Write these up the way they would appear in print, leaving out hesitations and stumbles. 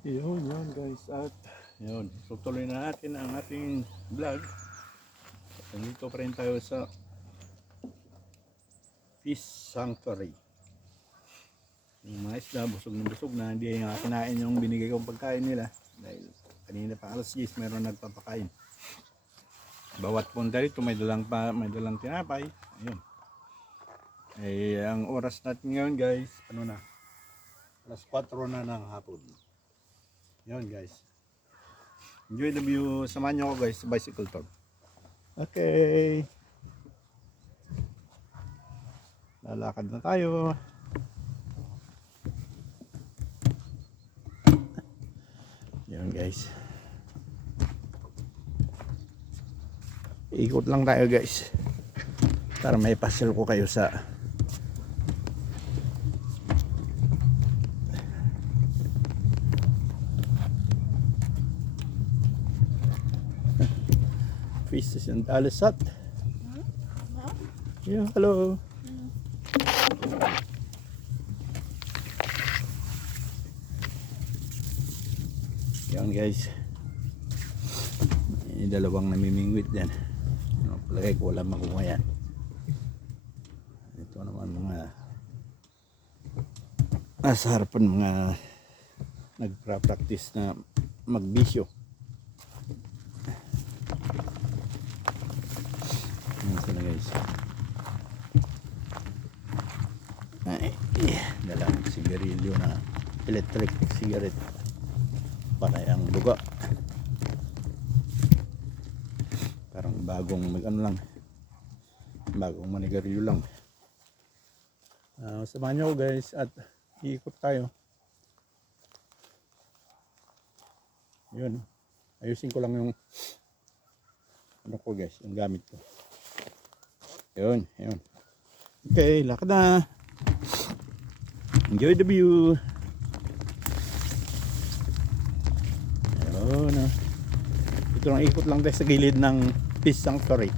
Yun guys, at yun, tutuloy na natin ang ating vlog. Nandito pa rin tayo sa Fish Sanctuary. Yung mga isda, busog na hindi nga kinain yung binigay kong pagkain nila. Dahil kanina pa alas 10 meron nagpapakain. Bawat punta dito may dalang tinapay. Ayun. Eh, ang oras natin ngayon guys, ano na? Alas 4 na ng hapon. Yun guys. Enjoy the view. Samahan nyo ako guys sa bicycle tour. Okay. Lalakad na tayo. Yun guys. Ikot lang tayo guys. Para may pasyal ko kayo sa Fish and Alisat. Yeah, hello. Yan guys. May dalawang namimingwit din. Palagay ko wala makuha yan. Ito naman mga nasa harapan mga nagpa-practice na magbisyo. Yan sila guys. Ay, dalang sigarilyo na electric cigarette. Panay ang duga. Parang bagong bagong manigarilyo lang. Samahan nyo guys at iikot tayo. Yun. Ayusin ko lang yung ano ko guys, yung gamit ko. Yun. Okay, lakad na. Enjoy the view. Ayun. Ito lang ikot lang tayo sa gilid ng Fish Sanctuary.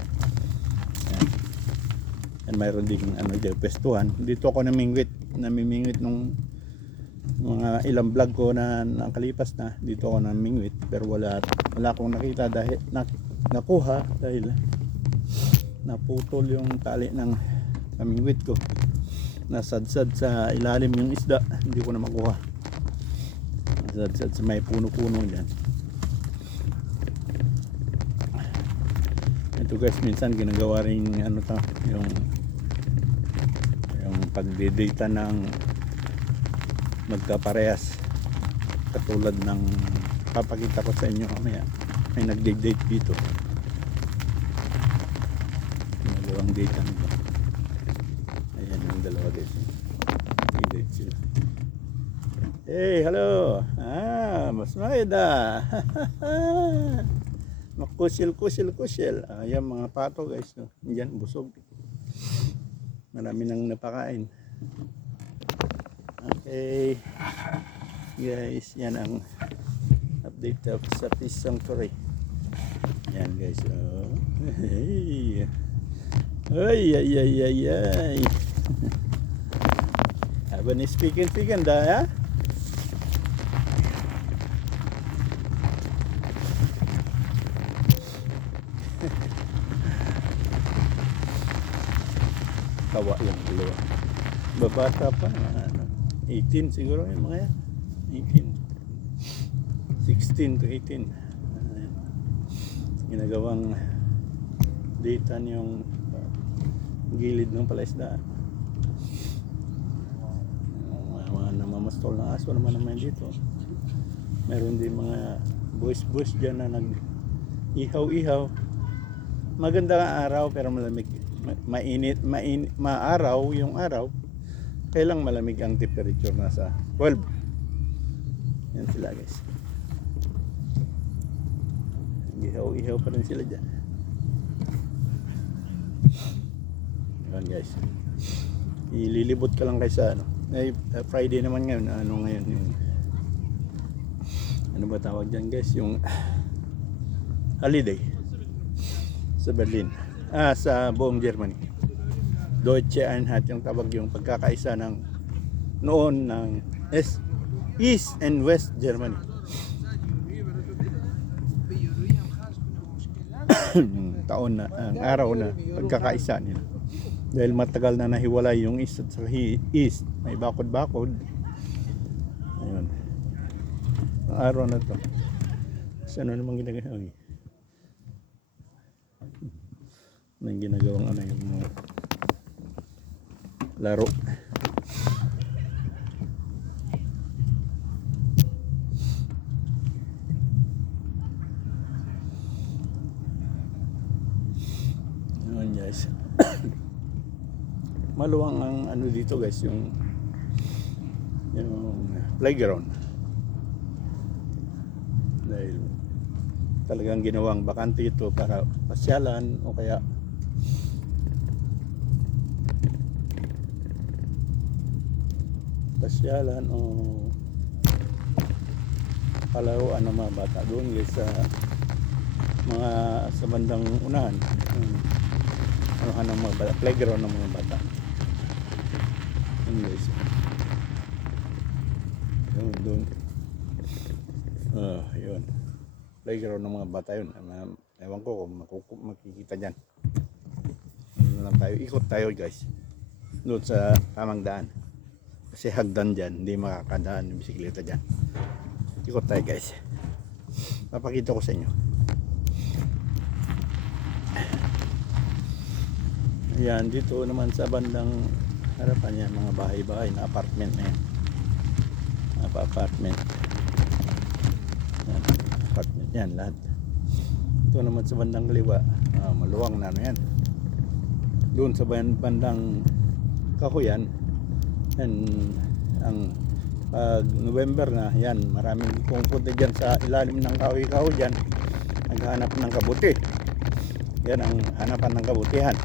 And mayroon din pwestuhan. Dito ako namimingwit nung mga ilang vlog ko na nakalipas na. Dito ako namimingwit pero wala akong nakita dahil nakuha dahil naputol yung tali ng pamingwit ko. Nasadsad sa ilalim yung isda, hindi ko na makuha. Nasadsad sa may puno-puno dyan. Ito guys, minsan ginagawa rin yung pagdidata ng magkaparehas, katulad ng papakita ko sa inyo mamaya. May nagdate dito, dalawang date nito. Ayan yung dalawa guys, date sila. Hey, hello. Mas maganda. Makusil. Ayan mga pato guys, no? Diyan busog. Marami nang napakain. Okay. Guys, yan ang update sa Fish Sanctuary. Yan guys. Oh. Hey. Ay. Habang speaking da ya. Kawa yung dalawa. Babata pa, 18 siguro yung mga yan. 16 to 18. Ginagawang data yung gilid ng palaisdaan. Mga namamastol na aso naman dito. Meron din mga boys dyan na nag-ihaw. Maganda ang araw pero malamig. Maaraw yung araw, kailang malamig ang temperature, nasa 12. Yan sila guys, ihaw pa rin sila dyan. Yan guys, ililibot ka lang guys sa Friday naman ngayon. Ngayon yung ano ba tawag dyan guys, yung holiday sa Berlin, sa buong Germany. Deutsche Einheit yung tawag, yung pagkakaisa ng noon ng East and West Germany. Yung taon na, ang araw na pagkakaisa nila. Dahil matagal na nahiwalay yung east at sa east, may bakod-bakod. Ayun. Ang araw na to. Sa ano namang ginagawa? May ginagawang ano yung mga laro. Ayun guys. Maluwang ang ano dito guys, yung playground. Dahil talagang ginawang bakante ito para pasyalan o kaya o palaruan ng mga bata doon guys sa mga sa bandang unahan. Anuhan ng mga bata, playground ng mga bata. Yun guys. Doon. Yun. Playground ng mga bata yun. Ewan ko kung makikita dyan. Yun lang tayo. Ikot tayo guys. Doon sa tamang daan. Kasi hagdan dyan. Hindi makakadaan yung bisikleta dyan. Ikot tayo guys. Papakita ko sa inyo. Ayan. Dito naman sa bandang harapan yan. Mga bahay-bahay na apartment na yan. Apartment. Yan. Apartment yan lahat. Ito naman sa bandang kaliwa, maluwang na ano yan. Doon sa bandang Kahoyan, yan, ang pag November na yan, maraming pumupunta dyan sa ilalim ng kahoy-kahoy dyan, naghahanap ng kabuti. Yan ang hanapan ng kabutihan.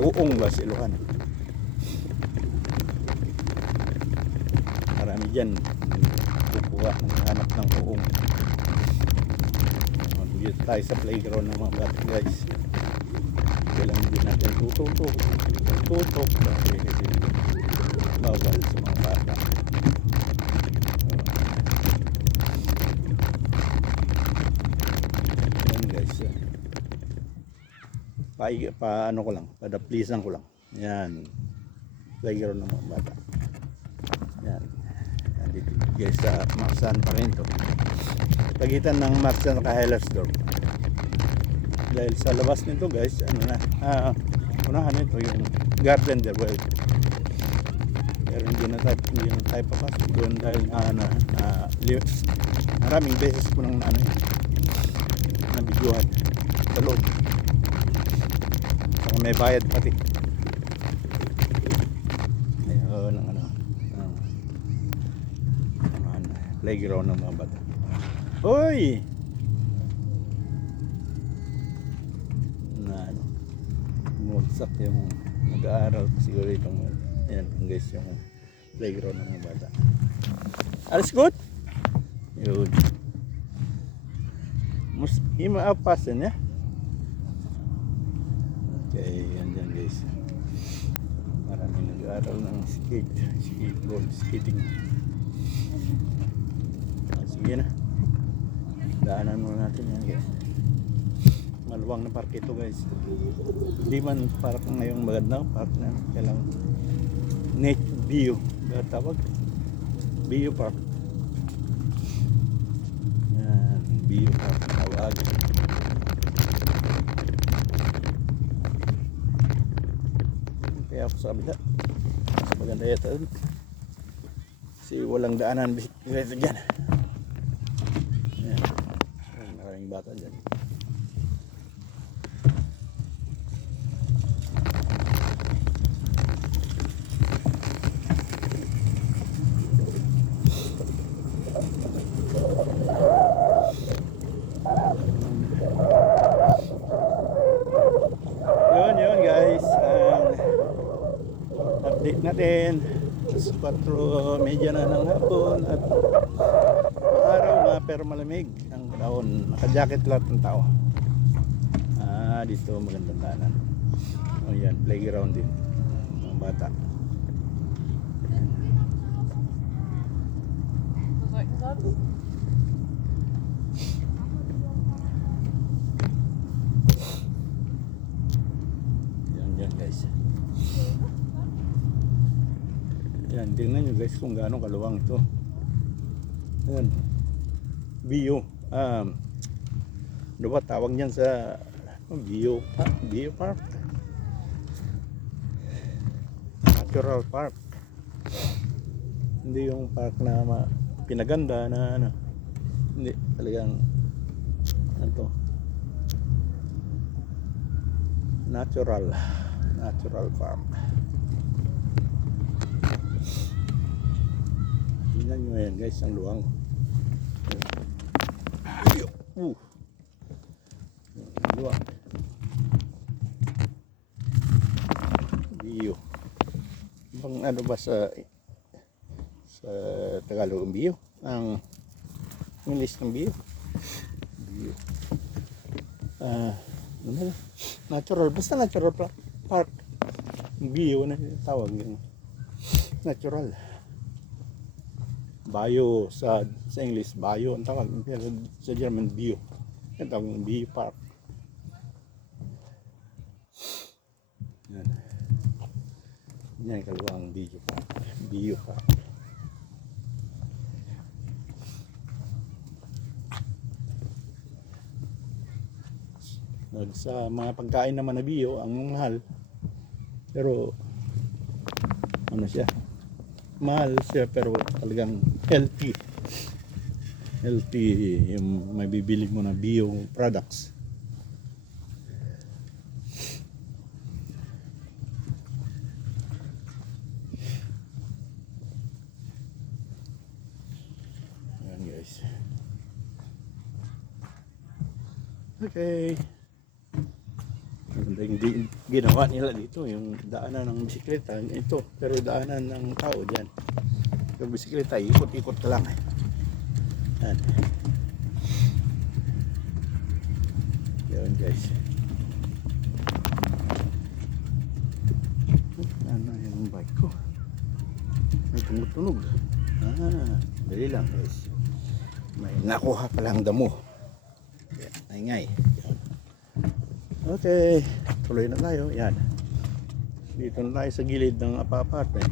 Uong ba si Ilocan? Marami dyan kukuha, naghahanap ng uong. Dito tayo sa playground ng mga bata guys. Kailangan din natin tutok kasi bawal sa mga bata. Yan guys. Ano ko lang, padaplisan ko lang. Yan. Playground ng mga bata. Yan. Dito guys sa Maxan pa rin to. Pagitan ng Maxan at Hellersdorf. Dahil sa labas nito guys, ano na, unahan nito yung Garden der Welt. Pero hindi na tayo papasok doon dahil maraming beses ko nang nabidyohan sa loob. Saka may bayad pati. Ayun ang playground ng mga bata. Hoy! Bumagsak yung nag-aaral siguro itong yan guys, yung playground ng mga bata. Alles good? Yun. Hima apasin ya. Okay, yan dyan guys. Maraming nag-aaral ng skateboard, skating. Sige na. Daanan muna natin yan guys. Maluwang na park ito guys. Hindi man park ngayong magandang park na kailang nature view tawag view park. Yan, view park tawag. Kaya ako sabi na mas maganda ito kasi walang daanan bisikleta dyan. Yan, maraming bata dyan. Yun guys, update natin sa 4:30 na ng hapon at araw na pero malamig ang taon, naka-jacket lahat ng tao. Dito magandang daanan. Yan, playground din mga bata. Yan guys. Yan, tingnan nyo guys kung gaano kaluwang ito. Yan. Bio. Ano ba tawag niyan sa Bio Park? Natural Park. Hindi yung park na pinaganda na ano. Hindi, talagang ano to? Natural Park. Tingnan nyo yan guys, ang luwang. Luwang. Bio. Bang ano ba sa Tagalog ang bio? Ang English ng bio? Bio. Ano? Natural. Basta natural park. Bio na tawag yun. Natural. Bio sa English, bio ang tawag. Pero sa German, bio. Ang tawag ng bio park. Yan. Yan kaluwang bio park. Bio park. Sa mga pagkain naman na bio, ang mahal. Pero ano siya? Mahal siya pero talagang healthy. Healthy yung may bibili mo na bio products. Ayan guys. Okay. Hindi ginawa nila dito yung daanan ng bisikleta ito, pero daanan ng tao dyan. Yung bisikleta ikot-ikot ka lang. Yan. Yan guys. Ano yung bike ko? May tumutunog. Dali lang guys. May nakuha palang damo. Ingay. Okay, tuloy na tayo. Yan. Dito na tayo sa gilid ng apartment.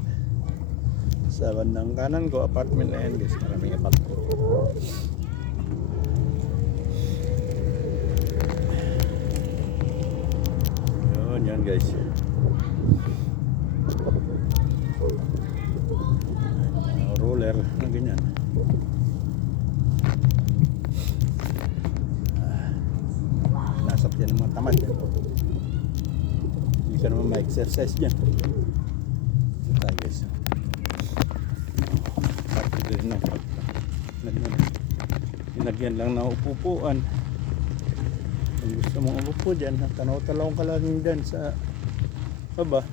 Sa bandang kanan ko, apartment na yan guys. Maraming apartment. Yan guys. Roller na ganyan. Nasap yan ng mga tamad yan. Hindi ka naman ma-exercise dyan. Ito tayo guys. Party rin ng pinagyan lang na upupuan. Kung gusto mong upo dyan, tanaw-talaw ka lang dyan sa baba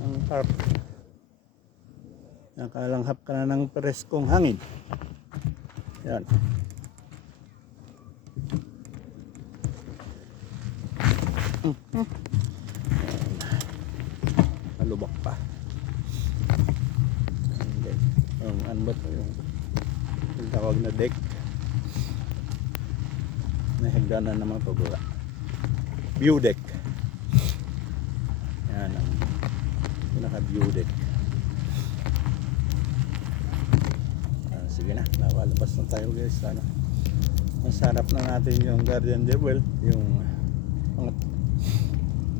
ang park. Nakalanghap ka na ng preskong hangin. Yan. Malubak pa. Ano ba ito yung tawag na deck? May hagdanan naman pababa. View deck. Yan ang pinaka view deck. Sige na, nawalabas na tayo guys. Sana masarap na natin yung Garden de Well, yung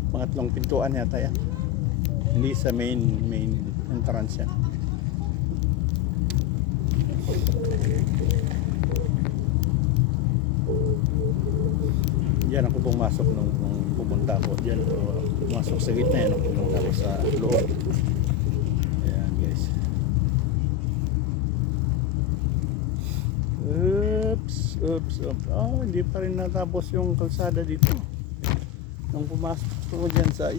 pangatlong pintuan yata yan. Hindi sa main entrance yan. Diyan ako pumasok nung pumunta ako diyan. Pumasok sa gitna yan nung pumunta ako sa loob. Ayan guys. Oops. Hindi pa rin natapos yung kalsada dito. Nung pumasok ko diyan sa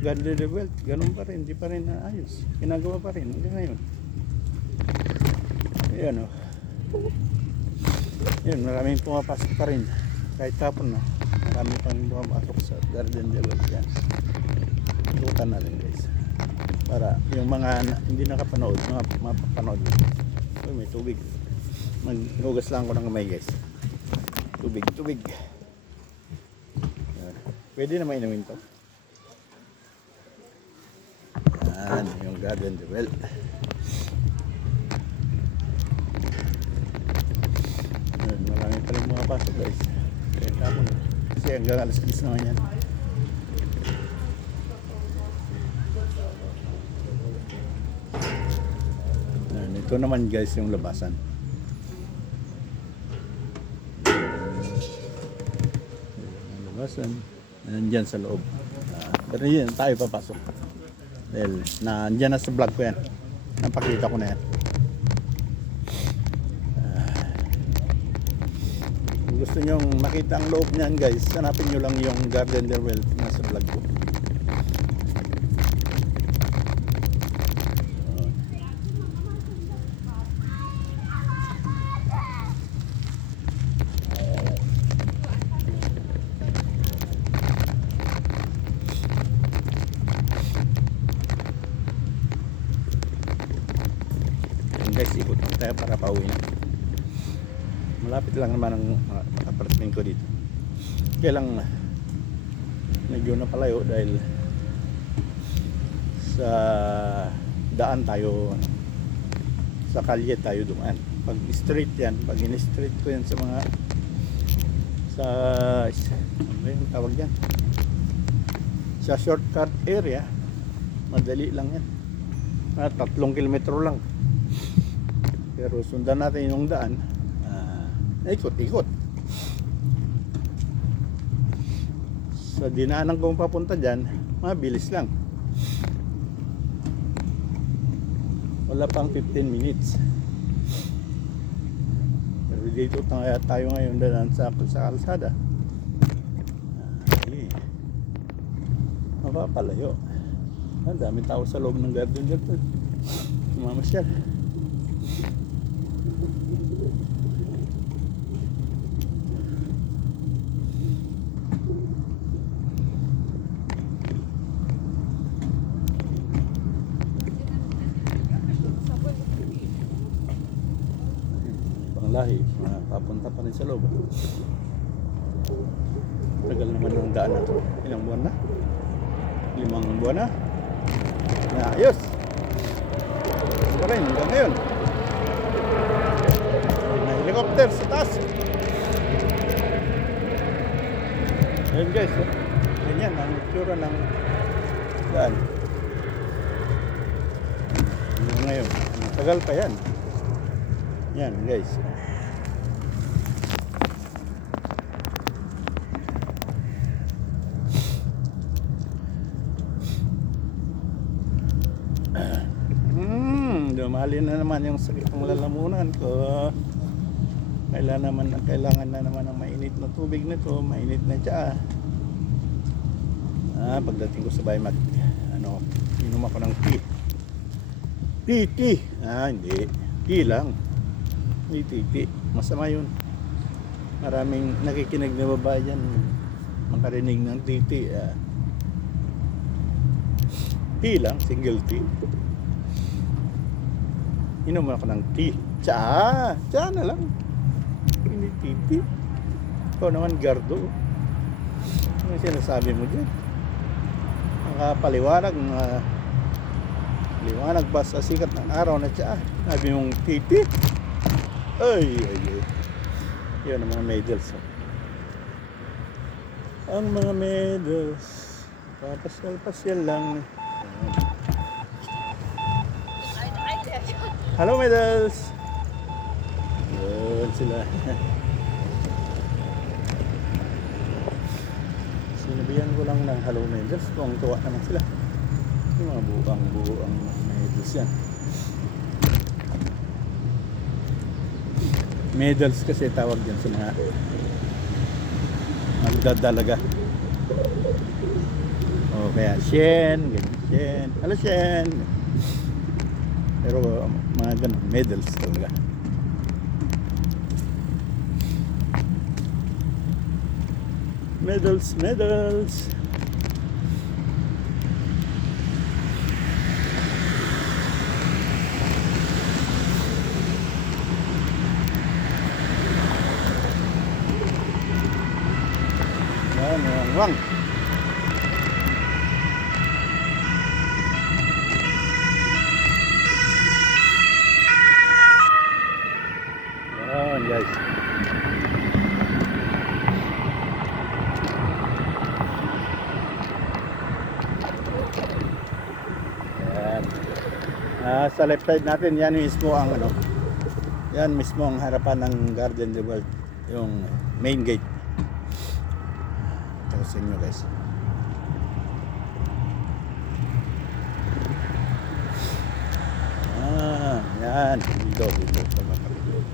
Garden de Well, ganun pa rin, hindi pa rin naayos. Ginagawa pa rin hanggang ngayon. Ayan o. Yun, maraming pumapasok pa rin. Kahit kapon na, marami pang pumapasok sa Garden de Well. Yan. Ikutan natin guys. Para yung mga hindi nakapanood, mapapanood. Ay, may tubig. Maghugas lang ako ng kamay guys. Tubig. Yan. Pwede na mainumin to. Yan, yung garden well. Yan, marami palang mga pasok guys. Kaya tapon. Kasi hanggang alas 10 naman yan. Yan, ito naman guys yung labasan. Nandyan sa loob. Pero yun, tayo papasok. Dahil nandyan na sa vlog ko yan. Napakita ko na yan. Kung gusto nyo makita ang loob niyan guys, hanapin nyo lang yung Garden del Well na sa vlog ko. Guys, ikot lang tayo para pauwi na. Malapit lang naman ang apartment ko dito. Kaya lang medyo napalayo dahil sa daan tayo, sa kalye tayo dumaan. Pag straight yan, pag in-straight ko yan sa mga ano yung tawag yan, sa shortcut area, madali lang yan. 3 kilometro lang. Pero sundan natin yung daan, ikot-ikot. Sa dinaanan kong papunta dyan, mabilis lang. Wala pang 15 minutes. Pero dito tayo ngayon daan sa kalsada. Mapapalayo. Ang daming tao sa loob ng garden dito. Mamasyal. Lahi, papunta pa rin sa loob. Tagal naman ng daan na to. Ilang buwan na? 5 buwan na? Ayos! Pa rin hanggang ngayon. May helicopter sa taas. Ayan guys, ganyan ang itsura ng daan. Ngayon, tagal pa yan. Yan guys. Dumali na naman yung sakit ng lalamunan ko. Kailangan na naman ng mainit na tubig nito, mainit na tsaa. Pagdating ko sa bahay inom ako ng tea. Tea. Hindi. Tea lang. Hindi tea. Masama yun. Maraming nakikinig na babae dyan makarinig ng tea. Tea lang, single tea. Inom ako ng tea. Tsaa na lang. Hindi tea. Ikaw naman gardo. Ano sinasabi mo dyan? Nakapaliwanag liwanag ba sa sikat ng araw na tsaa? Sabi mong tea. Ay. Yan ang mga medals. Ang mga medals. Papasyal lang. Hello medals. Yun sila. Sinabihan ko lang ng hello medals. Kung tuwa naman sila. Yung mga buang medals yan. Medals kasi tawag yan sa mga magdadalaga. O kaya Shen, ganyan Shen. Hello Shen. Pero mga ganun, medals talaga. Medals. Wang. Yan guys. Yan. Sa left side natin, yan mismo ang ano. Yan mismo ang harapan ng Garden of the World, yung main gate. Ito sa inyo guys. Yan dito sa makapit.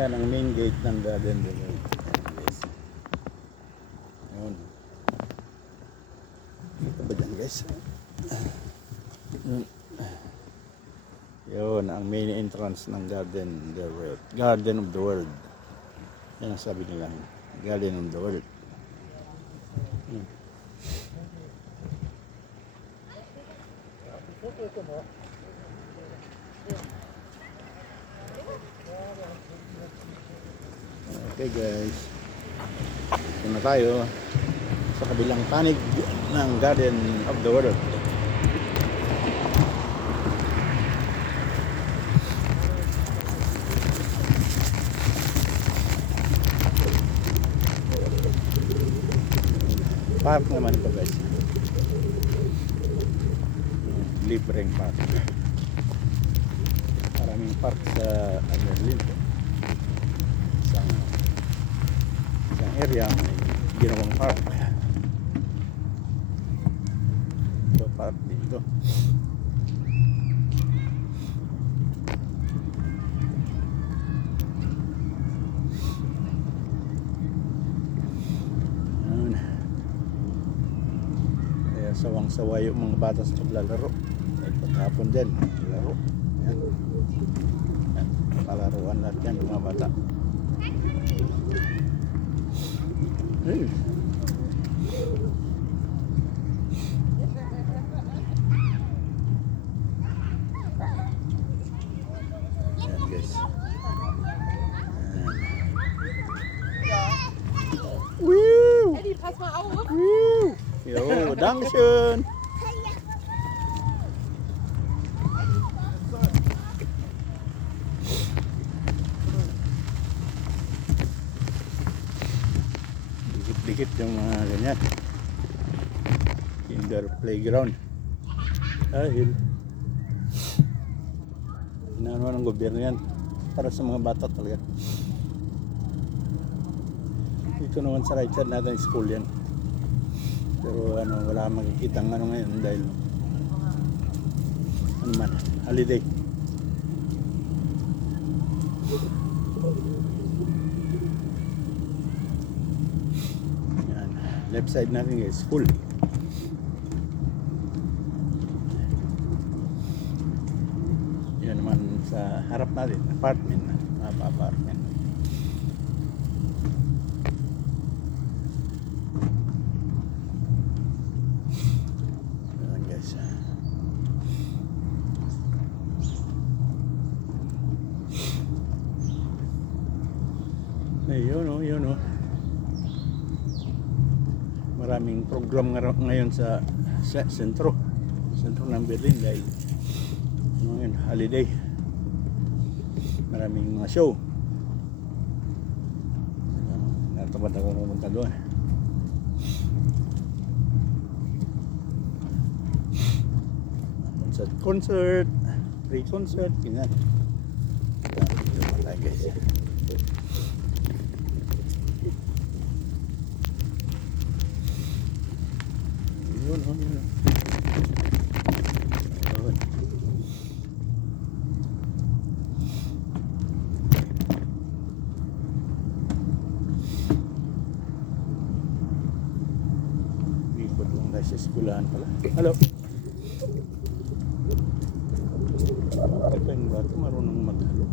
Yan ang main gate ng Garden of the World. Yan guys. Yun. Dito ba dyan guys? Yun. Yun ang main entrance ng Garden of the World. Garden of the World. Yan ang sabi nila. Garden of the World. Yun. Okay guys. Ito na tayo sa kabilang panig ng Garden of the World. Park naman ito guys. Libreng park. Maraming park sa Berlin. Isang area may ginawang park. Ito park dito. Sawang-sawa yung mga bata sa paglalaro. Ay pagkapon din, laro. Yan. Yan. Palaruan lahat yan ng mga bata. Hey. Yan guys. Woo! Eddie, pass mal auf. Woo! Jo, Dankeschön. Dikit-dikit yung mga ganyan. Indoor playground. Dahil inaano ng gobyerno yan para sa mga bata talaga. Ito naman sa right side natin school yan. Pero ano, wala makikita ng ano ngayon dahil ano man, holiday. Yan. Left side natin is school. Yan naman sa harap natin, apartment. Apartment. Yun o. Maraming program ngayon sa sentro ng Berlin dahil ngayon, holiday. Maraming mga show. Natamad ako pumunta doon. Concert, free concert, ganyan. Ito pala guys. Yun. Ikot lang tayo sa eskulahan pala. Hello. Ito yung bata marunong maghalo.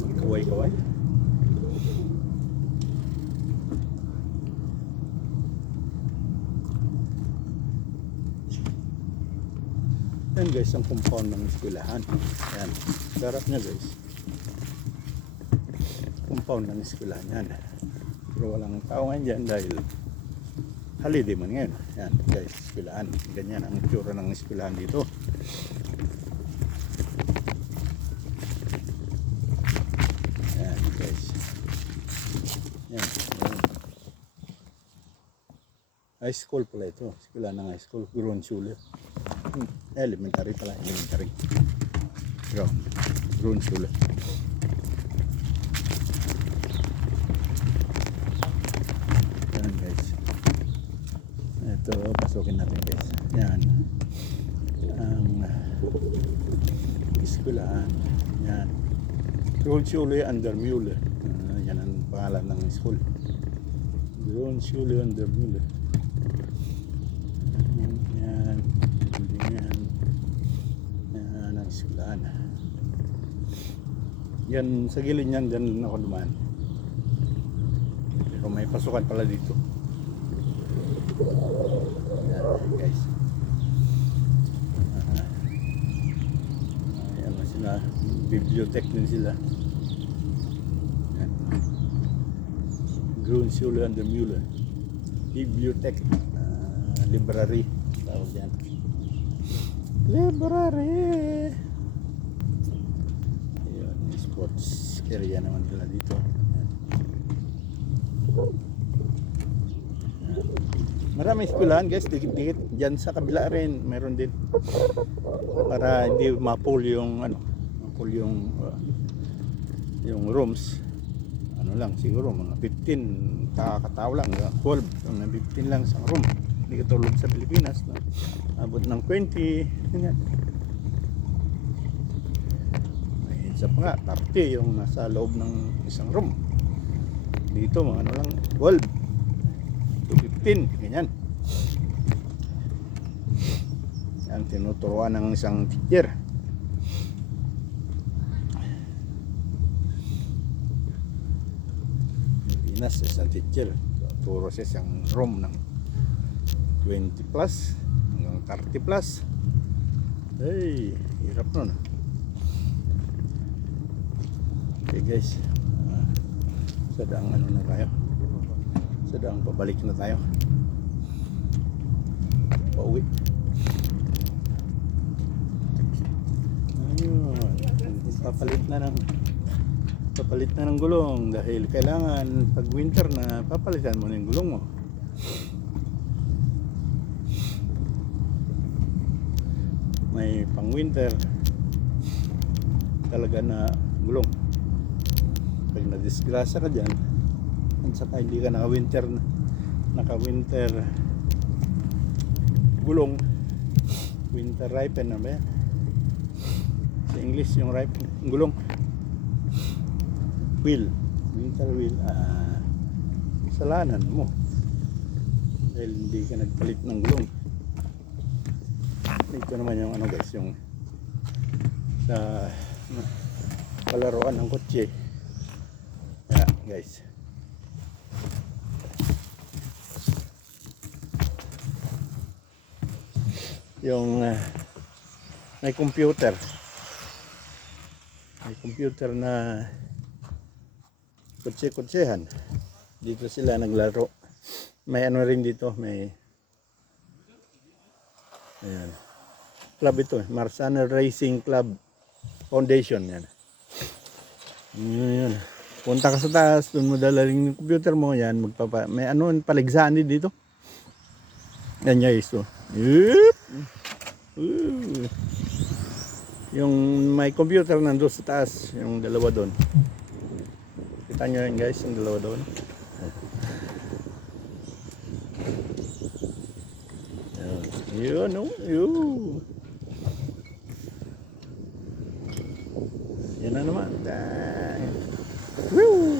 Magkaway-kaway. Yan guys, ang compound ng eskwelahan. Yan. Sarap niya guys. Compound ng eskwelahan yan. Pero walang tao ngayon dyan dahil holiday man ngayon. Yan guys, eskwelahan. Ganyan ang itsura ng eskwelahan dito. Yan guys. Yan. High school pala ito. Eskwelahan ng high school. Grundschule. Elementary pala. Elementary. Grundschule. Yan guys. Ito, pasukin natin guys. Yan. Ang eskwelahan. Yan. Grundschule an der Mühle. Yan ang pangalan ng school. Grundschule an der Mühle. Yan. Yan. Yan ang eskwelahan. Yan sa gilid niyan, dyan ako dumaan. Pero may pasukan pala dito. Yan guys. Ayan na sila. Bibliothèque din sila. Yan. Grundschule an der Mühle. Bibliothèque. Library. Tawag yan. Library. Ayan. Sports area naman pala dito. Marami eskwelahan guys, dikit-dikit. Diyan sa kabila rin, meron din. Para hindi mapul yung mapul yung rooms. Ano lang siguro mga 15 kakatao lang, 12, mga 15 lang sa room. Hindi katulad sa Pilipinas, no? Abot ng 20, ganyan. May isa pa nga, 30 yung nasa loob ng isang room. Dito mga ano lang, 12 to 15, ganyan. Yan, tinuturuan ng isang teacher. Pilipinas, isang teacher. Turo siya isang room ng 20 plus hanggang 30 plus. Hey, hirap nun. Okay guys, sadaang ano na tayo, sadaang pabalik na tayo, pauwi. Ayun, papalit na ng gulong dahil kailangan pag winter na papalitan mo na yung gulong mo. May pang winter talaga na gulong. Pag nadisgrasya ka dyan at saka hindi ka naka-winter gulong, winter ripen na ba yan? Sa English yung ripen, gulong, wheel, winter wheel, kasalanan mo dahil hindi ka nagpalit ng gulong. Ito naman yung ano guys, yung sa palaruan ng kotse. Yeah, guys. Yung may computer. May computer na kotse-kotsehan. Dito sila naglaro. May ano rin dito, may ayan. Club ito, Marsana Racing Club Foundation yan. Yun. Punta ka sa taas, doon mo dalaling yung computer mo yan, may ano paligsahan din dito. Yan guys, so. Yep. Yung may computer nandoon sa taas, yung dalawa doon. Kita nyo yun guys, yung dalawa doon. Yun, oh, yun. Yan na naman. Woo!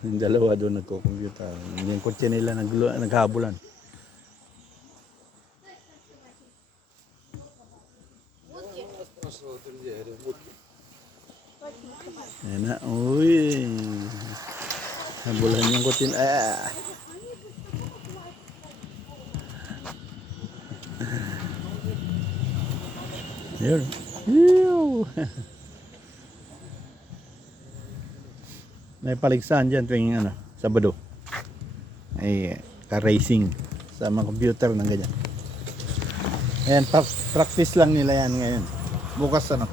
Yung dalawa doon nagko-computer. Yung kotse nila naghabulan. Yan na. Uy. Habulan yung kotse. Yun. Ew. May paligsahan dyan tuwing ano, Sabado. Ay ka-racing sa mga computer ng ganyan. Ayan, practice lang nila yan ngayon. Bukas ano,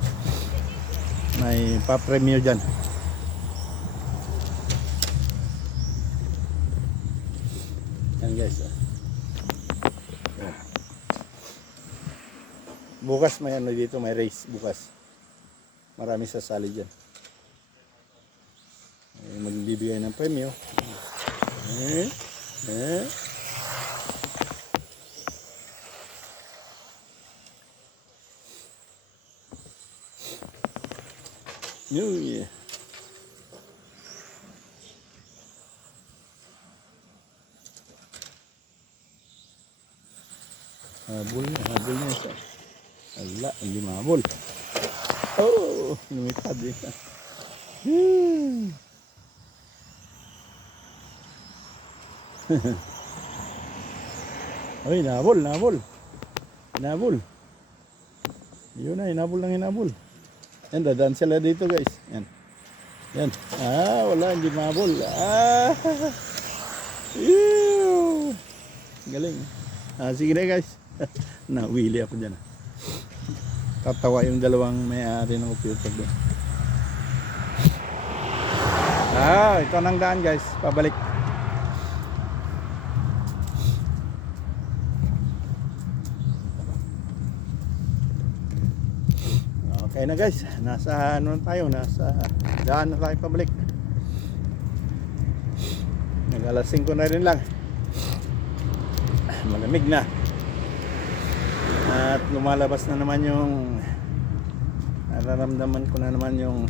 may pa-premiere dyan. Yan guys. Yan. Bukas may ano dito, may race bukas. Marami sasali dyan. Magbibigay ng premyo. New Year. Habol na isa. Ala, hindi mahabol. Oh, lumipad isa. Ay, nahabol. Yun na, hinabol lang hinabol. Yan, dadaan sila dito guys. Yan. Wala, hindi mahabol. Ew. Galing. Sige na guys. Nawili ako dyan. Tatawa yung dalawang may-ari ng computer doon. Ito nang daan guys. Pabalik. Okay na guys, nasa ano tayo, nasa daan na tayo pabalik. Nag-alas 5 na rin lang. Malamig na. At lumalabas na naman yung nararamdaman ko na naman yung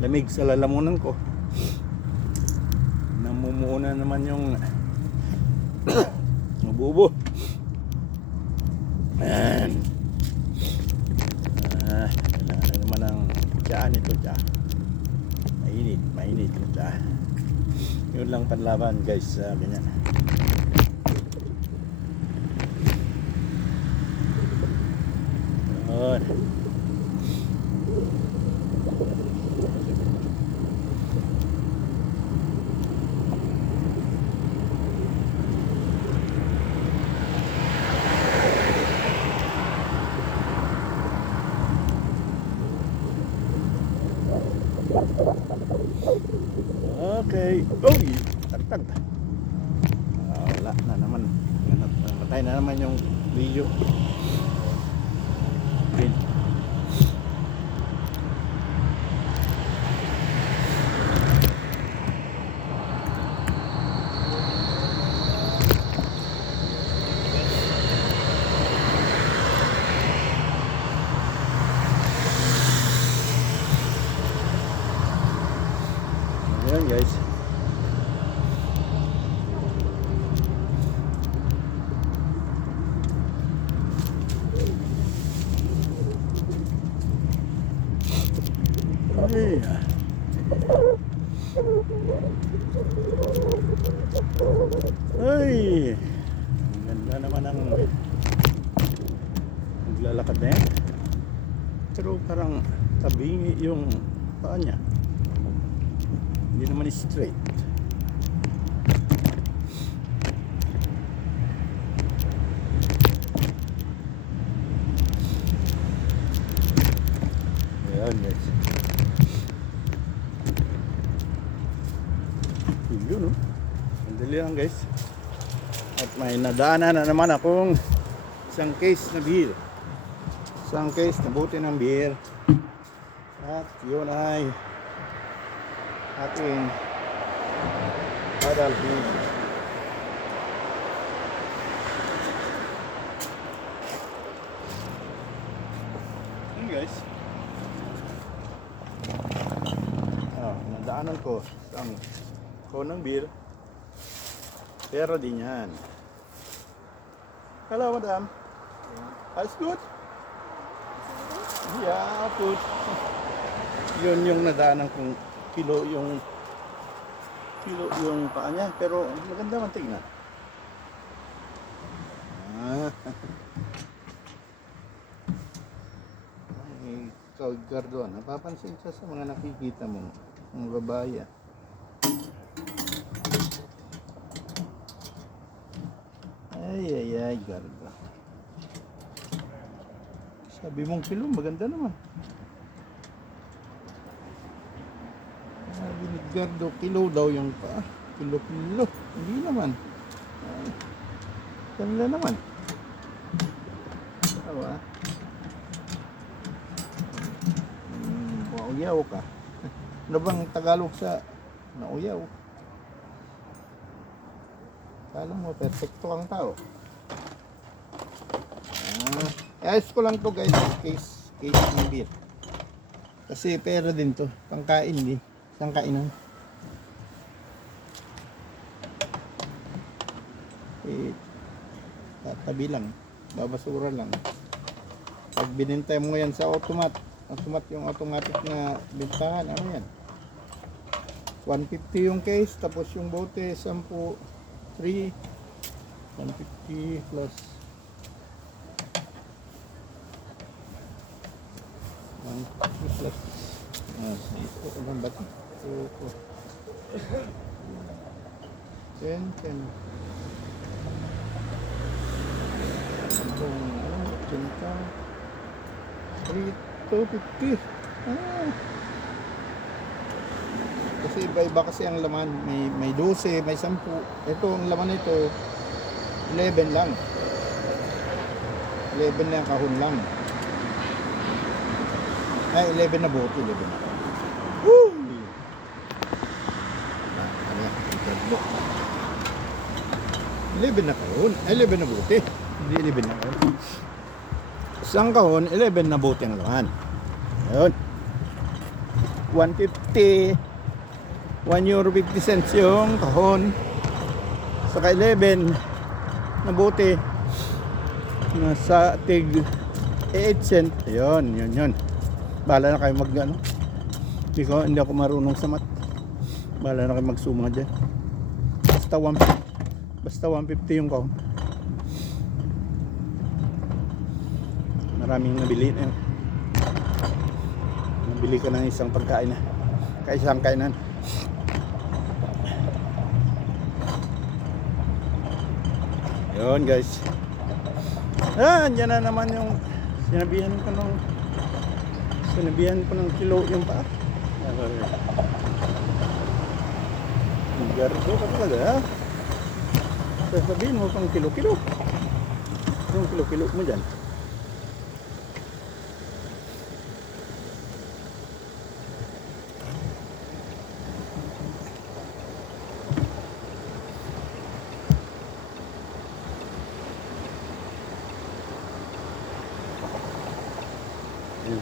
lamig sa lalamunan ko. Namumuo na naman yung mabubo. Ayan. Kailangan na naman ang tiyaan ito, tiya. Mainit yung tiya. Yun lang panlaban guys, ganyan. Yun. Okay. Tartag. Wala na naman. Namatay na naman yung video. Green. Ayan guys. Ay, ang ganda naman ang naglalakad na yan. Pero parang tabingi yung paa niya. Hindi naman straight. Ayan guys. Yun, no? Sandali lang guys. At may nadaanan na naman akong isang case na beer. Isang case na buti ng beer. At yun ay ating adult beer. Yun guys. Nadaanan ko isang ng beer, pero din yan. Hello madam. Alles good? Yeah, good. Yun yung nadaanan kong kilo yung paa niya, pero maganda man tingnan. ikaw, Edgardo, napapansin ka sa mga nakikita mo, mga babae. Ay, Edgardo. Sabi mong kilo, maganda naman. Sabi ni Edgardo, kilo daw yung paa. Kilo. Hindi naman. Ay, kanila naman. Tawa. Nauyaw ka. Ano bang Tagalog sa nauyaw? Kala mo, perfecto ang tao. Ayos ko lang to guys, case ng beer. Kasi pera din to, pangkain din. Isang kainan. Tatabi lang, babasura lang. Pag binintay mo yan sa automat yung automatic na bintahan, ano yan? 150 yung case, tapos yung bote 10, 3, 150 plus 150 plus ito ilang ba ito? 10 itong 250. Kasi iba-iba kasi ang laman, may 12, may 10. Ito ang laman nito 11 lang. 11 na kahon lang. Ay 11 na bote, 11 na. Woo! Ano yan? 11 na kahon, 11 na bote. Hindi 11 na kahon. Isang kahon, 11 na bote ang laman. Ayun. 150, 1 euro 50 cents yung kahon. Saka 11 na bote. Nasa tig 8 cent. Ayun. Bahala na kayo mag-ano. Hindi ako marunong sa math. Bahala na kayo magsuma dyan. Basta 150 yung kahon. Maraming nabili na yun. Nabili ka ng isang pagkain na. Isang kainan. Yun guys. Andyan na naman yung sinabihan ko ng kilo yung paa. Gardo ka talaga ha. Sasabihin mo pang kilo-kilo. Yung kilo-kilo mo dyan.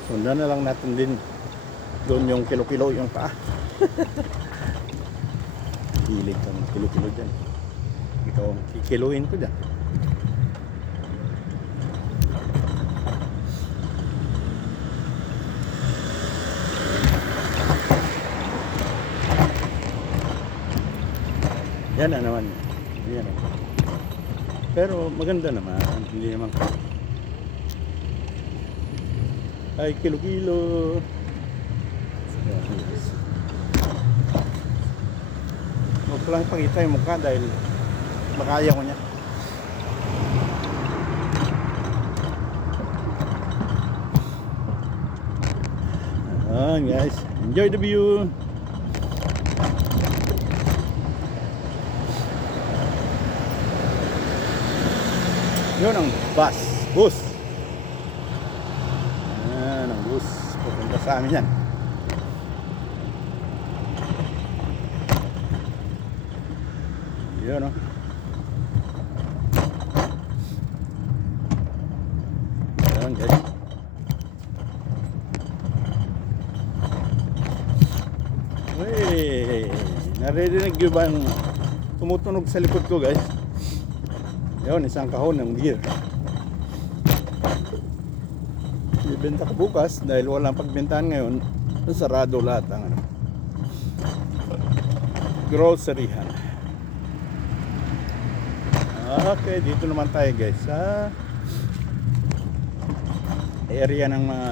Sundan na lang natin din doon yung kilo-kilo yung paa. Hilig kang kilo-kilo dyan. Ikaw ang kikiluin ko dyan. Yan na naman. Yan. Pero maganda naman. Hindi naman ay kilo-kilo. Huwag ko lang ipakita yung mukha dahil baka ayaw ko niya. Guys, enjoy the view. Yun ang bus. Pupunta sa amin yan. Yun o. Yun guys. Wey, naririnig nyo ba yung tumutunog sa likod ko guys? Yun, isang kahon ng beer. Ibenta ko bukas dahil walang pagbentahan ngayon. Sarado lahat ang groceryhan. Okay, dito naman tayo guys sa area ng mga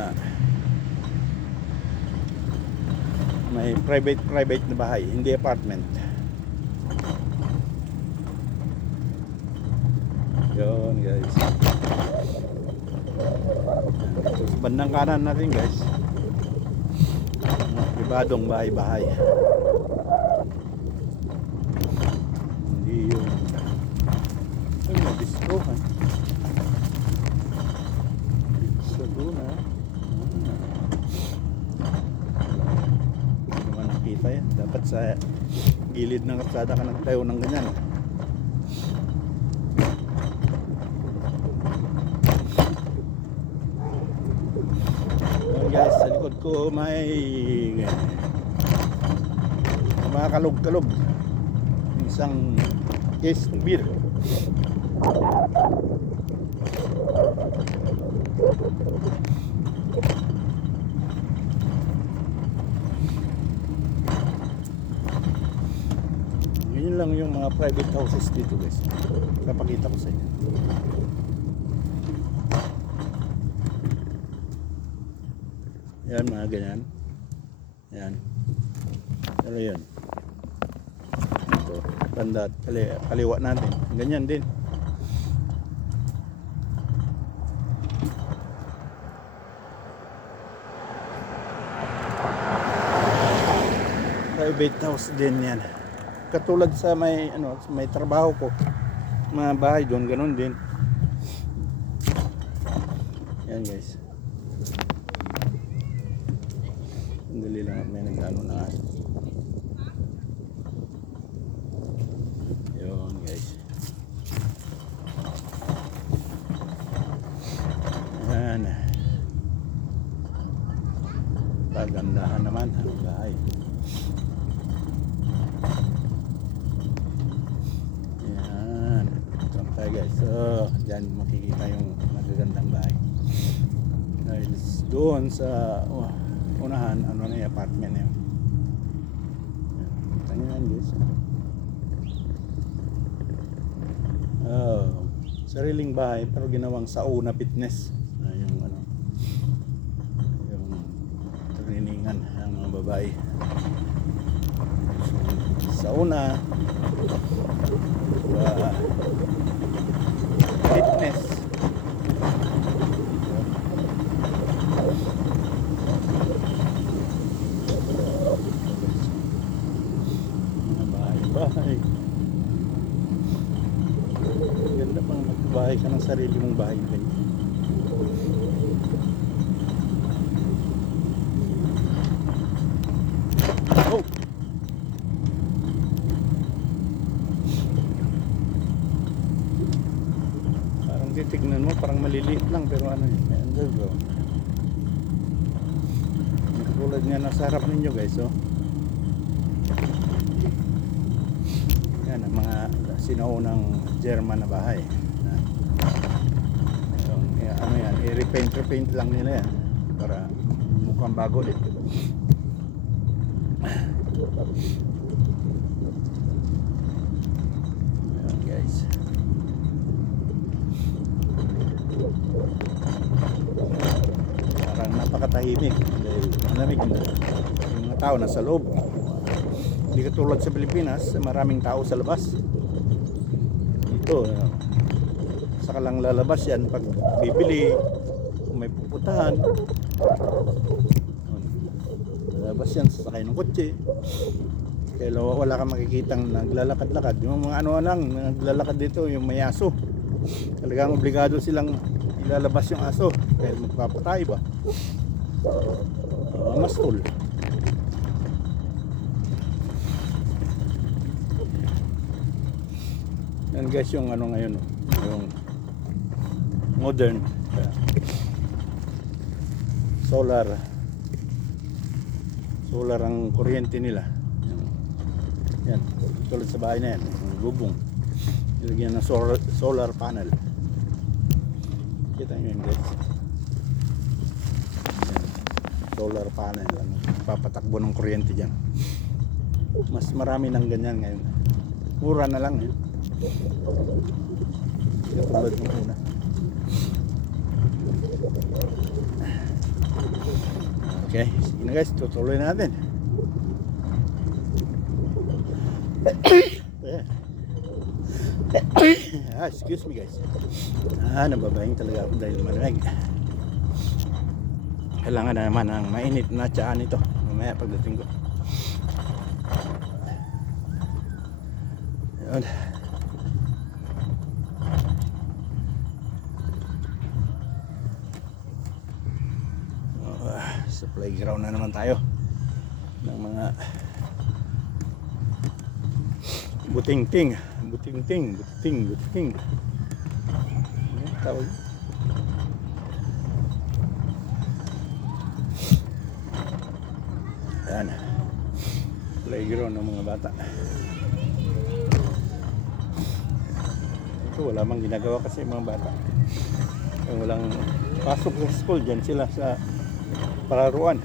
May private na bahay, hindi apartment. Yun guys. Ito sa bandang kanan natin guys, pribadong bahay-bahay. Hindi yun. Ay, mag-disco ha. Sa luna. Hindi naman nakita yan. Dapat sa gilid ng kalsada ka nagtayo ng ganyan. Guys, sa likod ko may mga kalog-kalog, isang case ng beer. Yun lang yung mga private houses dito guys, papakita ko sa inyo. Yan mga ganyan. Yan. Pero yun. Ito. Tanda. Kaliwa natin. Ganyan din. Private house din yan. Katulad sa may may trabaho ko. Mga bahay doon. Ganun din. Yan guys. Dali lang, may nag-ano na. Yun guys. Yan. Pagandahan naman ang bahay. Yan. Ito tayo guys. So, dyan makikita yung magagandang bahay. Dahil doon sa unahan, ano na yung apartment na yun. Kita nyo yan guys. Sariling bahay pero ginawang sauna fitness. Yung yung trainingan ng mga babae. So, sauna fitness. Bahay. Ganda pang magbahay ka ng sarili mong bahay. Oh! Parang titignan mo, parang maliliit lang pero ano yun, may underground. Tulad nga nasa harap ninyo guys, oh. Yan ang mga sinaunang German na bahay. Ano yan, i-repaint lang nila yan para mukhang bago din. Ayan guys. Parang napakatahimik dahil malamig yung mga tao nasa loob. Hindi katulad sa Pilipinas, maraming tao sa labas. Ito, saka lang lalabas yan pag bibili, kung may pupuntahan. Lalabas yan, sasakay ng kotse. Kaya wala kang makikitang naglalakad-lakad. Yung mga ano lang, naglalakad dito, yung may aso. Talagang obligado silang ilalabas yung aso. Kaya magpapatay ba? Mastol. Yan guys yung ano ngayon, yung modern solar ang kuryente nila. Yan, tulad sa bahay na yan, yung bubong nilagyan ng solar panel. Kita nyo yun guys, yan, solar panel, papatakbo ng kuryente dyan. Mas marami ng ganyan ngayon, mura na lang yun. Katulad ng una. Okay, sige na guys, tutuloy natin. Excuse me guys. Nababaing talaga ako dahil malamig. Kailangan na naman ng mainit na tsaan ito mamaya pagdating ko. Yun. Sa playground na naman tayo ng mga buting-ting. Ano tawag? Ayan, playground ng mga bata. Ito wala mang ginagawa kasi mga bata. Yung walang pasok sa school, dyan sila sa pararuan.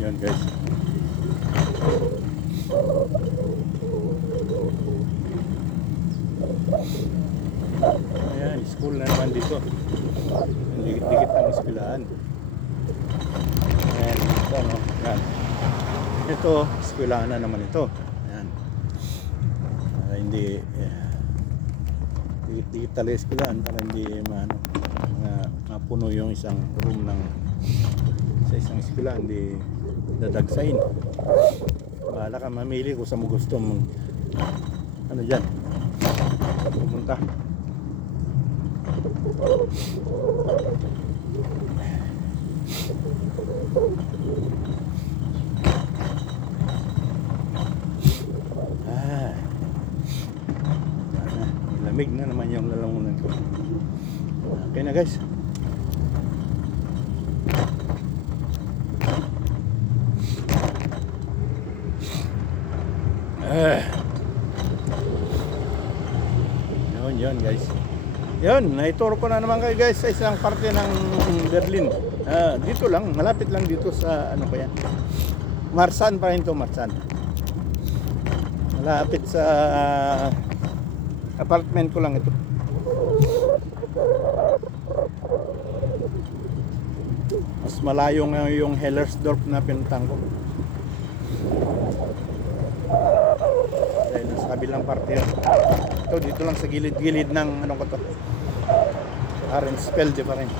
Yan guys. Ayan, school na naman dito. Dikit-dikit ang eskwelahan. Ayan, ito no. Ayan. Ito, eskwelahan na naman ito. Ayan. Hindi dikit-dikit tali eskwelahan para hindi mapuno yung isang room ng sa isang eskwela, hindi dadagsain. Bahala ka mamili kung saan mo gusto mong ano dyan pumunta. Lamig na naman yung lalamunan ko. Okay na guys. Yun guys. Yun, naituro ko na naman kayo guys sa isang parte ng Berlin. Dito lang, malapit lang dito sa ano ko yan. Marsan pa rin to, Marsan. Malapit sa apartment ko lang ito. Mas malayo nga yung Hellersdorf na pinuntahan ko. Dahil nasa kabilang parte yun. Ito, dito lang sa gilid-gilid ng ano ko to. Arensfeld pa rin.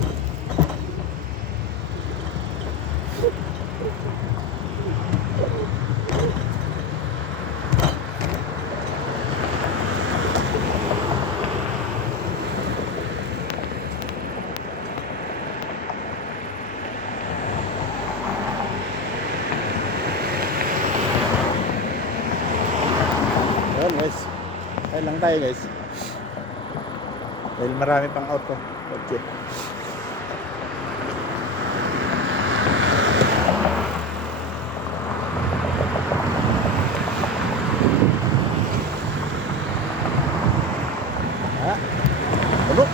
Ayan guys, kaya lang tayo guys dahil marami pang auto. Okay. Ano?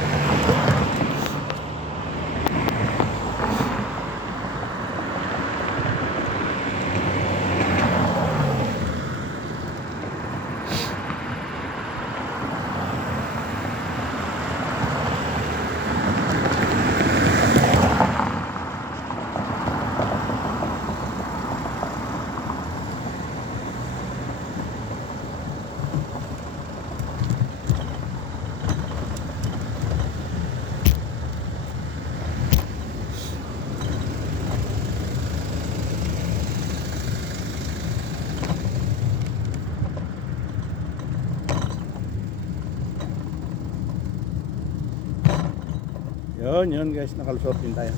Yun guys, nakalusot din tayo.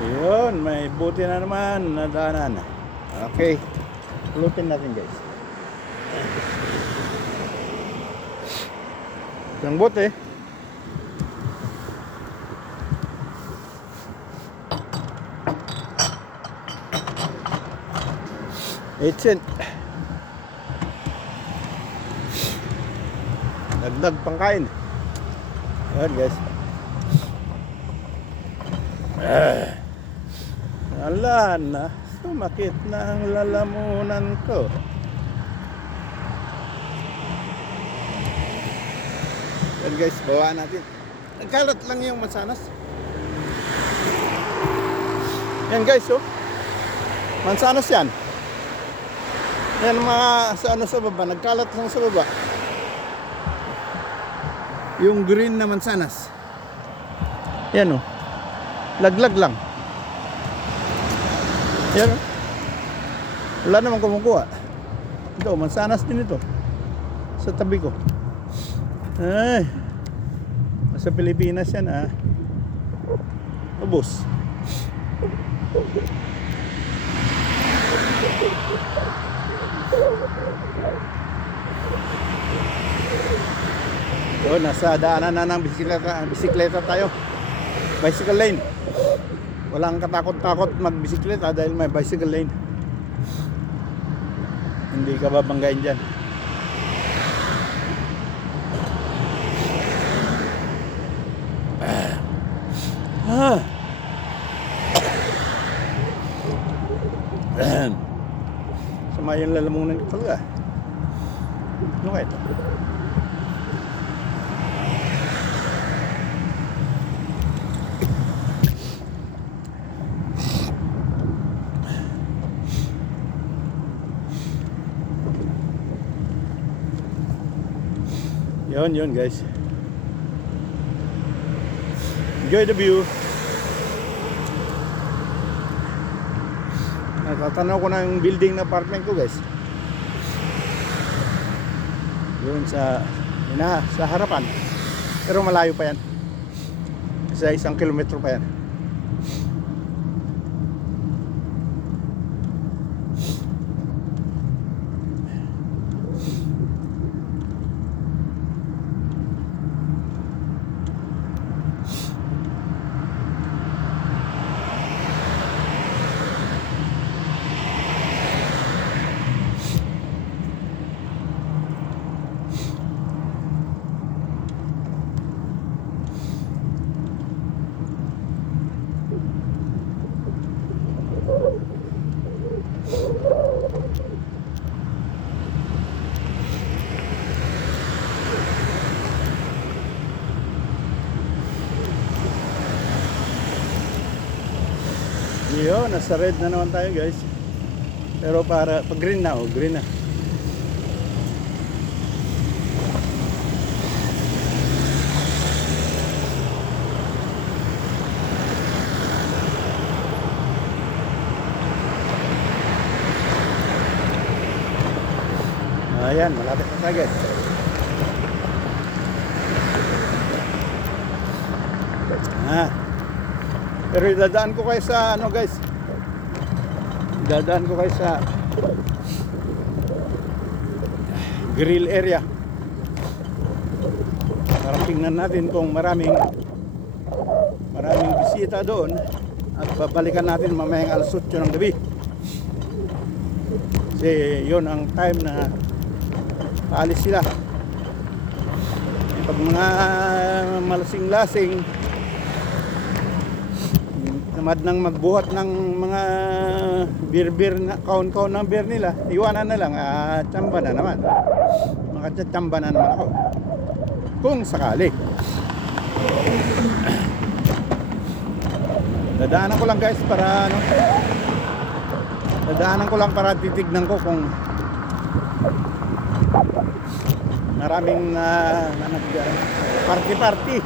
Ayun, may buti na naman na daanan. Okay, pulutin natin guys. Isang bote. Itchen. Dagdag pangkain. Ayan guys. Ala na, sumakit na ang lalamunan ko. Yan guys, bawaan natin. Nagkalat lang yung mansanas. Yan guys, oh. Mansanas yan. Yan mga sa ano sa baba, nagkalat lang sa baba. Yung green na mansanas. Yan oh. Laglag lang. Yan oh. Wala namang kumukuha. Ito, mansanas din ito. Sa tabi ko. Ay. Sa Pilipinas yan ah. Ubos. So, nasa daanan na ng bisikleta tayo. Bicycle lane. Walang katakot-takot magbisikleta dahil may bicycle lane. Hindi ka babanggain dyan. Sama yung lalamunan ko talaga. Ano kaya ito? Yun guys. Enjoy the view. Natatanaw ko na yung building na apartment ko guys. Yun sa harapan. Pero malayo pa yan. Sa 1 kilometro pa yan. Yun, nasa red na naman tayo guys. Pero para pag green na, oh, green na. Ayan, malapit na tayo guys. Pero idadaan ko kayo sa ano guys. Idadaan ko kayo sa grill area. Para tingnan natin kung maraming bisita doon. At babalikan natin mamayang alas 8 ng gabi. Kasi yun ang time na paalis sila. Pag mga malasing-lasing, tamad nang magbuhat ng mga beer na kaon-kaon ng beer nila, iwanan na lang at tsamba na naman. Makatsamba na naman ako kung sakali. Dadaanan ko lang guys para ano, dadaanan ko lang para titignan ko kung maraming party.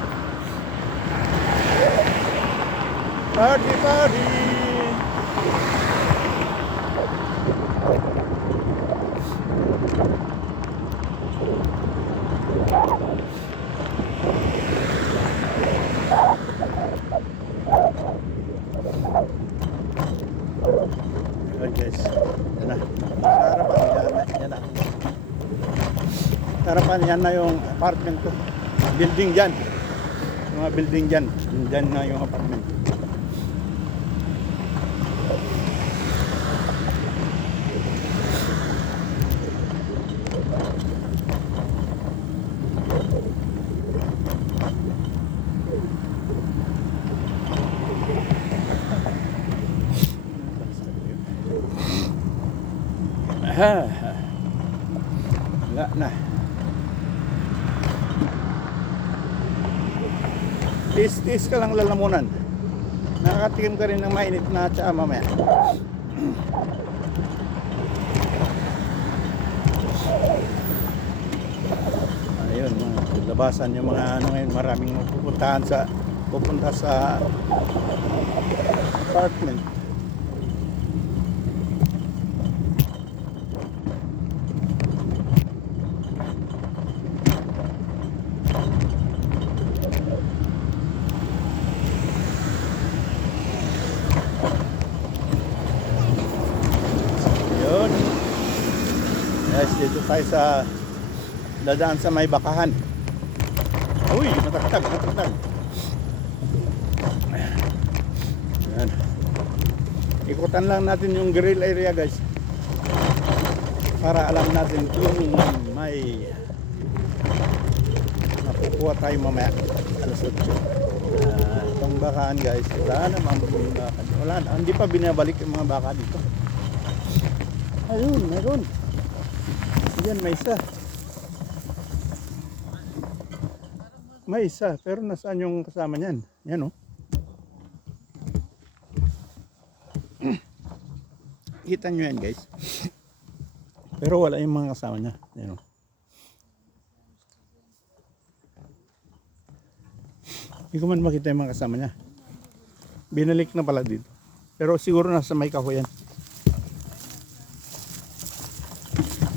Ayan guys, yan na. Harapan yan na yung apartment ko. Building dyan. Yung mga building dyan. Dyan na yung apartment. Wala na. Tis ka lang lalamunan. Nakakatikim ka rin ng mainit na tsaa mamaya. Ayun, labasan yung mga ano ngayon, maraming pupunta sa apartment. Yun. Yes, dito tayo sa dadaan sa may bakahan. Uy, mataktak. Yan. Ikutan lang natin yung grill area, guys, para alam natin kung may makukuha tayo mamaya. Alas 8. Itong bakahan, guys, wala namang bakahan. Wala na, hindi pa binabalik yung mga baka dito. Ayun, meron. Yan, may isa. May isa, pero nasaan yung kasama niyan? Yan, oh. Kita nyo yan, guys. Pero wala yung mga kasama niya. Yan, oh. Hindi ko man makita yung mga kasama niya. Binalik na pala dito. Pero siguro nasa may kahoyan.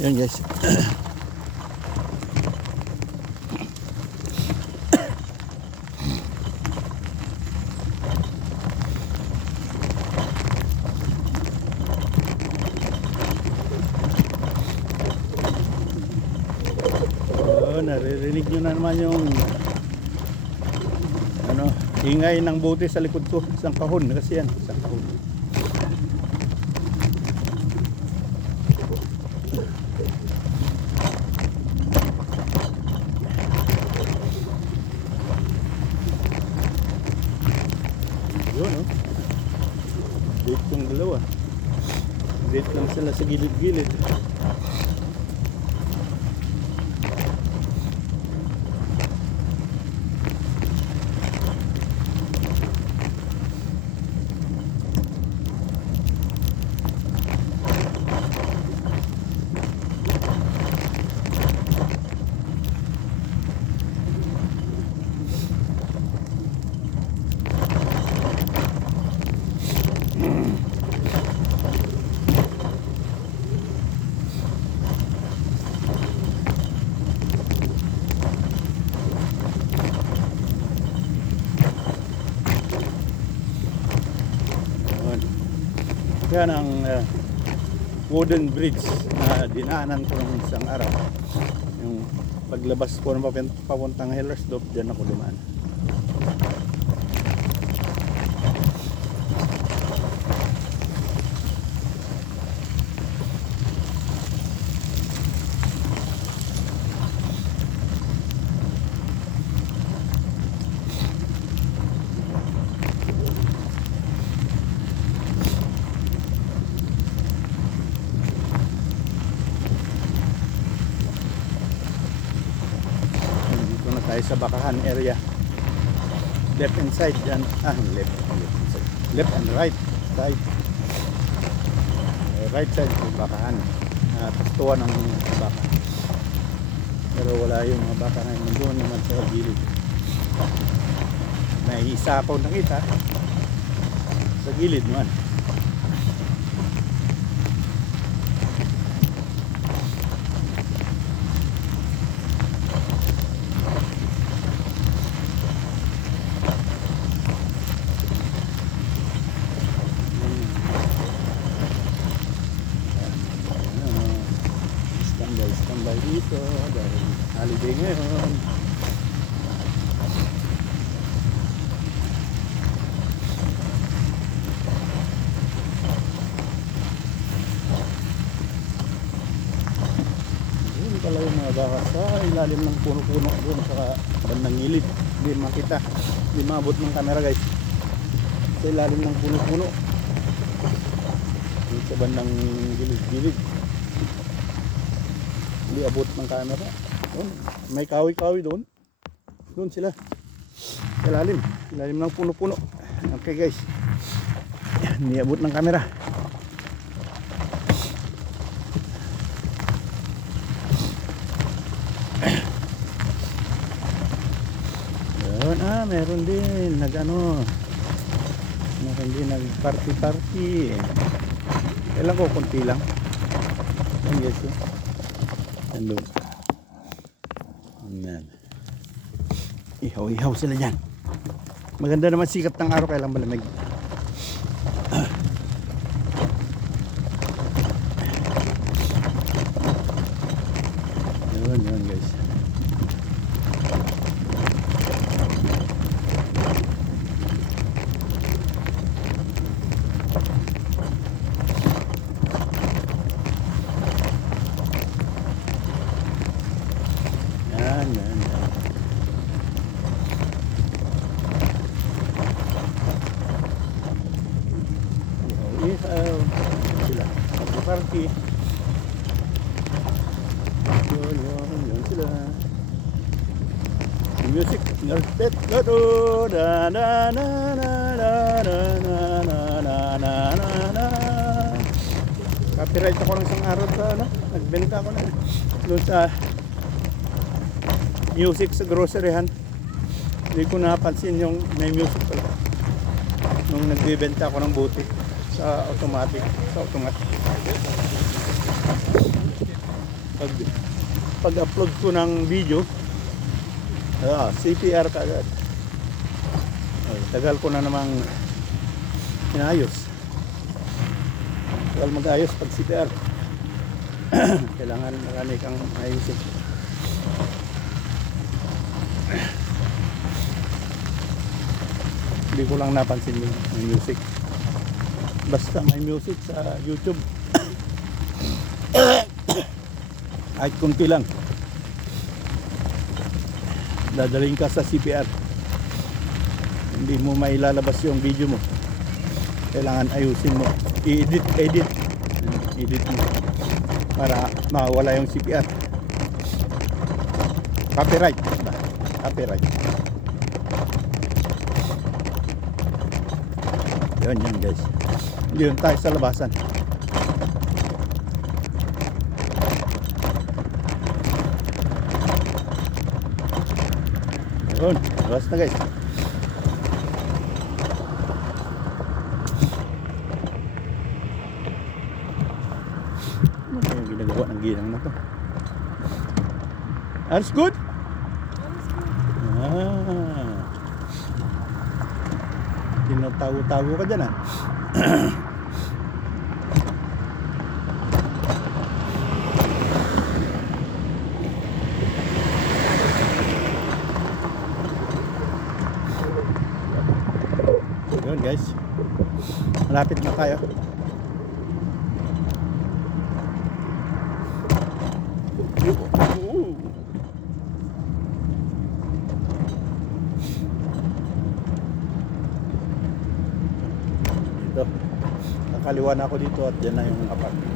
Yan, guys. Naririnig nyo na naman yung ingay ng bote sa likod ko. Isang kahon kasi yan, isang kahon. Yun, oh. Date yung dalawa. Date lang sila sa gilid-gilid. Yan ang wooden bridge na dinaanan ko ng isang araw. Yung paglabas ko ng papuntang Hellersdorf, dyan ako dumaan. Tayo sa bakahan area, left and side dyan, left and right side, right side yung bakahan, pastuan ng baka, pero wala yung mga baka ngayon. Nandun naman sa gilid, may isapaw nakita sa gilid naman. Standby dito dahil holiday ngayon. Yun pala yung mga baka sa ilalim ng puno-puno doon sa bandang gilid. Hindi makita, hindi maabot ng camera, guys, sa ilalim ng puno-puno sa bandang gilid-gilid. Hindi abot ng camera. Doon, may kahoy-kahoy doon. Doon sila. Ilalim. Ilalim ng puno-puno. Okay guys. Hindi abot ng camera. Doon, meron din. Meron din nag-party-party. Kailan ko, konti lang. Ayan guys. Andun. Ayan. Ihaw-ihaw sila dyan. Maganda naman sikat ng araw, kailang malamig. Yun guys. Yan. Ihaw sila. Party. Yun sila. Music. Nalpet. Lado. Da na na na na na na na na na na na. Copyright ako ng isang araw sa nagbenta ako na doon sa music sa groceryhan. Hindi ko napansin yung may music pala nung nagbibenta ako ng buti sa automatic. Pag upload ko ng video, CPR kagad. Tagal ko na namang inayos. Tagal mag-ayos pag CPR. Kailangan marami kang ayusin. Hindi ko lang napansin yung music. Basta may music sa YouTube. Kahit kunti lang. Dadaling ka sa CPR. Hindi mo mailalabas yung video mo. Kailangan ayusin mo. I-edit mo. Para mawala yung CPR. Copyright. Yan guys. Yun tayo sa labasan. Yun, labas na guys. Ano yung ginagawa ng ginang na to? That's good? Tinatago-tago ka dyan Yun guys, malapit na tayo. Dito, nakaliwa na ako dito at yan na yung apartment.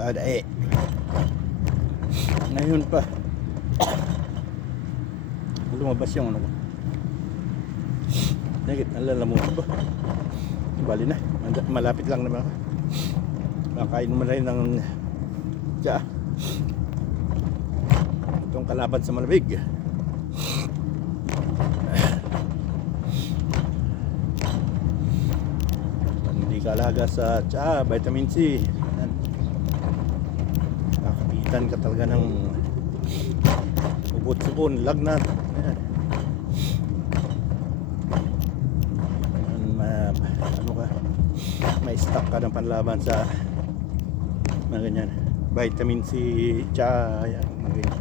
Badai. Ngayon pa lumabas yung ano ko. Nagit, nalalamutan ba? Bali na, malapit lang naman ako. Makain mo na rin ng tsa. Itong kalaban sa malamig. Hindi kalaga sa tsa, vitamin C. Kakapitan ka talaga ng ubot-sipon, lagnat. Ano ka, may stock ka ng panlaban sa mga ganyan, vitamin C, tsa, yan, mga ganyan.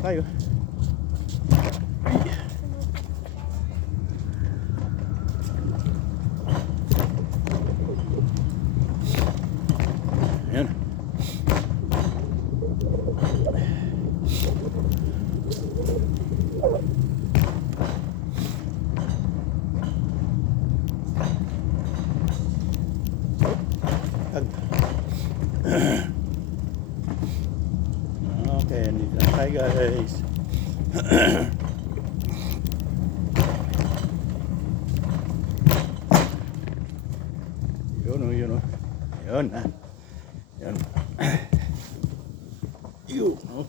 tayo. Ay. Ayan. Okay, dito na tayo guys. Yun o, yun o. Yun ah. Yun. Yun o.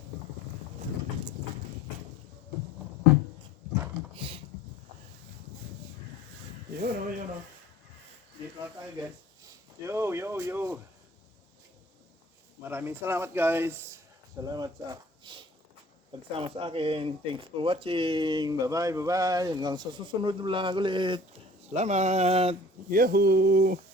Yun o, yun o. Dito na tayo guys. Yo, yo, yo. Maraming salamat guys. Salamat sa pagsama sa akin. Thanks for watching. Bye-bye, bye-bye. Hanggang sa susunod na vlog ulit. Salamat. Yahoo!